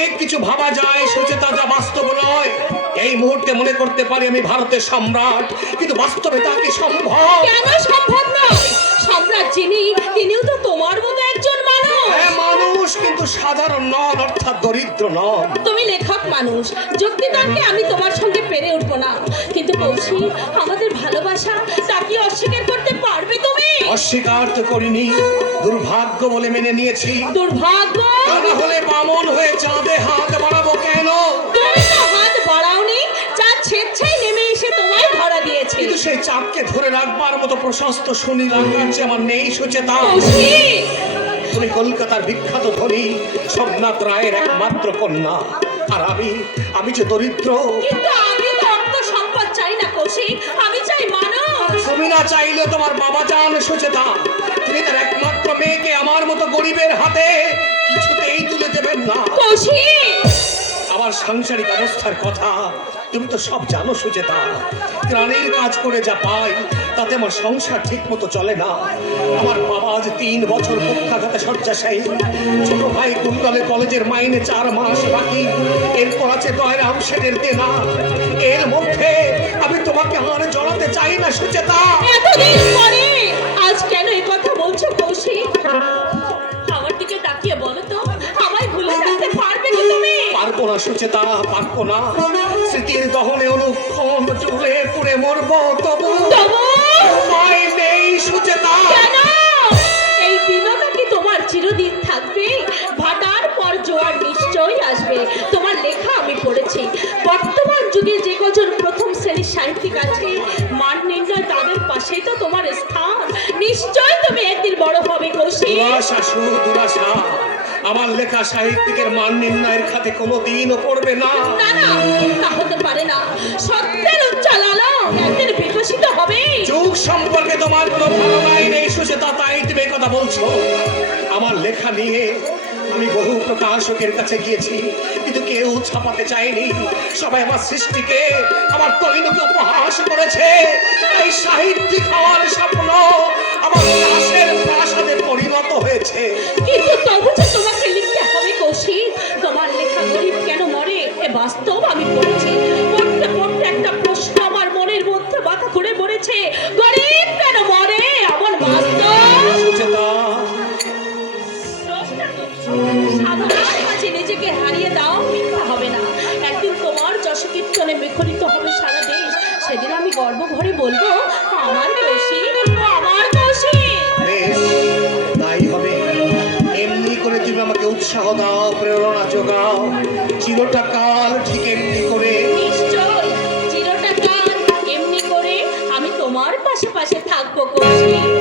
অনেক কিছু ভাবা যায় সুচেতা, যা বাস্তব নয়। এই মুহূর্তে মনে করতে পারি আমি ভারতের সম্রাট, কিন্তু বাস্তবে তা কি সম্ভব? কেন সম্ভব নয়? সম্রাট যিনি, তিনিও তো তোমার মতো একজন মানুষ। হ্যাঁ, মানুষ, কিন্তু সাধারণ নন, অর্থাৎ দরিদ্র নন। তুমি লেখক মানুষ, যুক্তিতর্কে আমি তোমার সঙ্গে পেরে উঠবো না, কিন্তু কৌশিক, আমাদের ভালোবাসা তা কি অস্বীকার করতে পারবে তুমি? অস্বীকার তো করিনি, দুর্ভাগ্য বলে মেনে নিয়েছি। দুর্ভাগ্য? তা না হলে বামন হয়ে চাঁদে হাত বাড়াবো কেন? তুমি তো হাত বাড়াওনি, চাঁদ স্বেচ্ছায় নেমে এসে তোমায় ধরা দিয়েছে। কিন্তু সেই চাঁদকে ধরে রাখবার মতো প্রশস্ত সুনীল আকাশ আমার নেই সুচেতা। কৌশিক, তুমি কলকাতার বিখ্যাত ধনী সোমনাথ রায়ের একমাত্র কন্যা, আর আমি যে দরিদ্র। কিন্তু আমি তো অর্থ সম্পদ চাই না কৌশিক, আমি চাই মানুষ। তুমি না চাইলে তোমার বাবা চান সুচেতা, তিনি তার একমাত্র মেয়েকে আমার মতো গরিবের হাতে কিছুতেই তুলে দেবেন না। কৌশিক, আমার সাংসারিক অবস্থার কথা তুমি তো সব জানো সুচেতা। গ্রামের কাজ করে যা পাই তাতে আমার সংসার ঠিক মতো চলে না। আমার বাবা আজ 3 বছর পক্ষাঘাতে শয্যাশায়ী। ছোট ভাই কুণ্ডলে কলেজের মাইনে 4 মাস বাকি, এরপর আছে দয়রাম শেঠের দেনা। এর মধ্যে আমি তোমাকে আর জড়াতে চাই না সুচেতা। এতদিন পরে আজ কেন এই কথা বলছো কৌশিক? আমার দিকে তাকিয়ে বলো তো, আমায় ভুলে থাকতে পারবে কি তুমি? পারবো না সুচেতা, পারবো না। স্মৃতির দহনে অনুক্ষণ চুলে পুড়ে মরবো, তবু তোমায় নেই সুচেতা। কেন? এই দিনটা কি তোমার চিরদিন থাকবে? ভাটার পর জোয়ার নিশ্চয়ই আসবে। তোমার লেখা আমি পড়েছি, বর্তমান যুগে যে কজন প্রথম শ্রেণীর সাহিত্যিক আছে, মান নির্ণয় তাদের পাশেই তো তোমার স্থান। নিশ্চয় তুমি একদিন বড় হবে কৌশিক। দুরাশা, দুরাশা। আমার লেখা সাহিত্যিকের মান নির্ণয়ের খাতে কোনোদিনও পড়বে না। না না, তা হতে পারে না। সত্যের উজ্জ্বল আলো একদিন বিকশিত হবে। যুগ সম্পর্কে তোমার কোনো ধারণাই নেই সুচেতা, তাই তুমি কথা বলছো। আমার লেখা নিয়ে আমি বহু প্রকাশকের কাছে গিয়েছি, কিন্তু কেউ ছাপাতে চায়নি। সবাই আমার সৃষ্টিকে, আমার তৈলকে উপহাস করেছে। এই সাহিত্যিক হওয়ার স্বপ্ন আমার লাশের প্রাসাদে পরিণত হয়েছে। কিন্তু তবু যে তোমাকে লিখতে হবে কৌশিক। তোমার লেখা গরিব কেন মরে এ বাস্তব আমি পড়েছি। পড়তে পড়তে একটা প্রশ্ন আমার মনের মধ্যে মাথা ঘুরে পড়েছে, গরিব কেন মরে এমন বাস্তব। সুচেতা, সাধারণ মাঝে নিজেকে হারিয়ে দাও, মিথ্যা হবে না। একদিন তোমার যশকীর্তনে মুখরিত হবে সারা দেশ। সেদিন আমি গর্ব ভরে বলবো, আমার কৌশিক, আমার কৌশিক। বেশ, তাই হবে। এমনি করে তুমি আমাকে উৎসাহ দাও, প্রেরণা যোগাও, চিরটা কাল ঠিক এমনি করে। নিশ্চয়, চিরটা কাল এমনি করে আমি তোমার পাশে পাশে থাকবো কৌশিক।